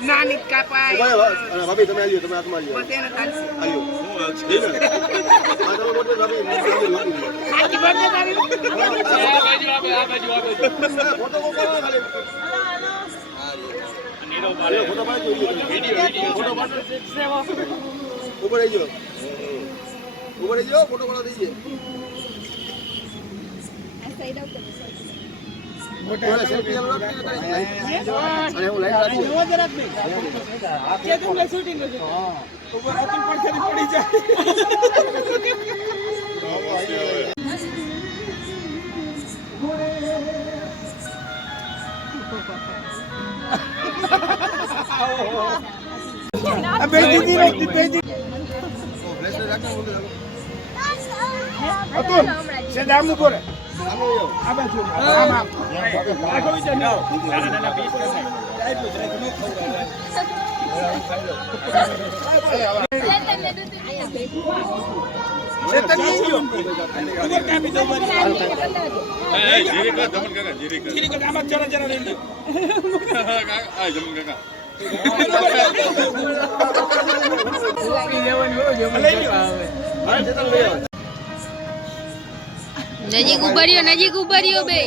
નાની કાપાય ભાભી તમે આવ્યો તમે હાથમાં આવ્યો બસ એને ચાલશે આવ્યો હું છે ભાભી હાજી બર્થડે તારી આ બાજુ ફોટો કોકો ખાલી નીરો બારે ફોટો પાડજો વિડિયો ફોટો પાડજો ઉપર આવી ગયો ફોટો પાડો દઈએ આ સાઈડ આઉટ મોટા સેલ્ફી લેવાનો અને હું લાઈટ રાખી જો જરાક નહીં કે તમને શૂટિંગ છે હા ઉપર અતુલ પડખેથી પડી જાય અબે દીદી બેજી ફ્લેશ રાખો અતુલ સેદામ નું બોલે આ બાજુ આમ આ કોઈ છે નાના નાના પીસ કરે એટલું જ નો ખવડાવે ચેતન નહીં ગયો ઉધર કાપી દો મારી એ જીરી કા દમન કાકા જીરી કા આમાં જરા જરા લઈ લે આ જમન કાકા નજીક ઉભા રહ્યો બે